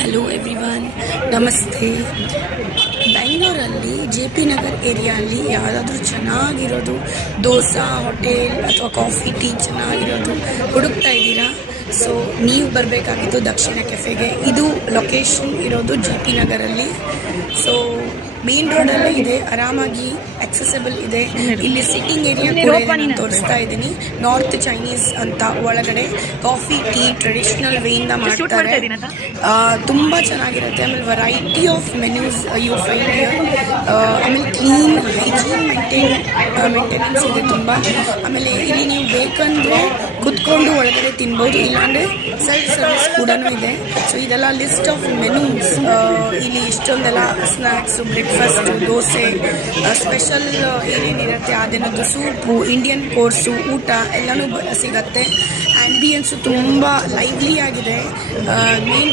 Hello everyone, ನಮಸ್ತೆ. ಬೆಂಗಳೂರಲ್ಲಿ JP Nagar ಏರಿಯಲ್ಲಿ ಯಾವುದಾದ್ರೂ ಚೆನ್ನಾಗಿರೋದು ದೋಸಾ ಹೋಟೆಲ್ ಅಥವಾ ಕಾಫಿ ಟೀ ಚೆನ್ನಾಗಿರೋದು ಹುಡುಕ್ತಾ ಇದ್ದೀರಾ? ಸೊ ನೀವು ಬರಬೇಕಾಗಿತ್ತು ದಕ್ಷಿಣ ಕೆಫೆಗೆ. ಇದು ಲೊಕೇಶನ್ ಇರೋದು JP ನಗರಲ್ಲಿ. ಸೊ ಮೇನ್ ರೋಡಲ್ಲೇ ಇದೆ, ಆರಾಮಾಗಿ ಆಕ್ಸೆಸಬಲ್ ಇದೆ. ಇಲ್ಲಿ ಸಿಟ್ಟಿಂಗ್ ಏರಿಯಾ ಕೂಡ ಇದೆ, ನಾನು ತೋರಿಸ್ತಾ ಇದ್ದೀನಿ. ನಾರ್ತ್ ಚೈನೀಸ್ ಅಂತ ಒಳಗಡೆ ಕಾಫಿ ಟೀ ಟ್ರೆಡಿಷನಲ್ ವೇಯಿಂದ ಮಾಡ್ತಾರೆ. ತುಂಬ ಚೆನ್ನಾಗಿರುತ್ತೆ. ಆಮೇಲೆ variety of menus you find here. ಆಮೇಲೆ ಕ್ಲೀನ್ ಹೈಜೀನ್ ಮೇಂಟೆನೆನ್ಸ್ ಇದೆ ತುಂಬ. ಆಮೇಲೆ ಇಲ್ಲಿ ನೀವು ಬೇಕಂದರೆ ಕುತ್ಕೊಂಡು ಒಳಗಡೆ ತಿನ್ಬೋದು, ಇಲ್ಲಾಂದರೆ ಸೆಲ್ಫ್ ಸರ್ವಿಸ್ ಕೂಡ ಇದೆ. ಸೊ ಇದೆಲ್ಲ ಲಿಸ್ಟ್ ಆಫ್ ಮೆನ್ಯೂಸ್. ಇಲ್ಲಿ ಇಷ್ಟೊಂದೆಲ್ಲ ಸ್ನ್ಯಾಕ್ಸು, ಬ್ರೇಕ್ಫಾಸ್ಟು, ದೋಸೆ, ಸ್ಪೆಷಲ್ ಏನೇನಿರುತ್ತೆ ಅದೇನದು ಸೂಪು, ಇಂಡಿಯನ್ ಕೋರ್ಸು, ಊಟ ಎಲ್ಲನೂ ಸಿಗತ್ತೆ. ಆ್ಯಂಬಿಯನ್ಸು ತುಂಬ ಲೈವ್ಲಿ ಆಗಿದೆ. ಮೇನ್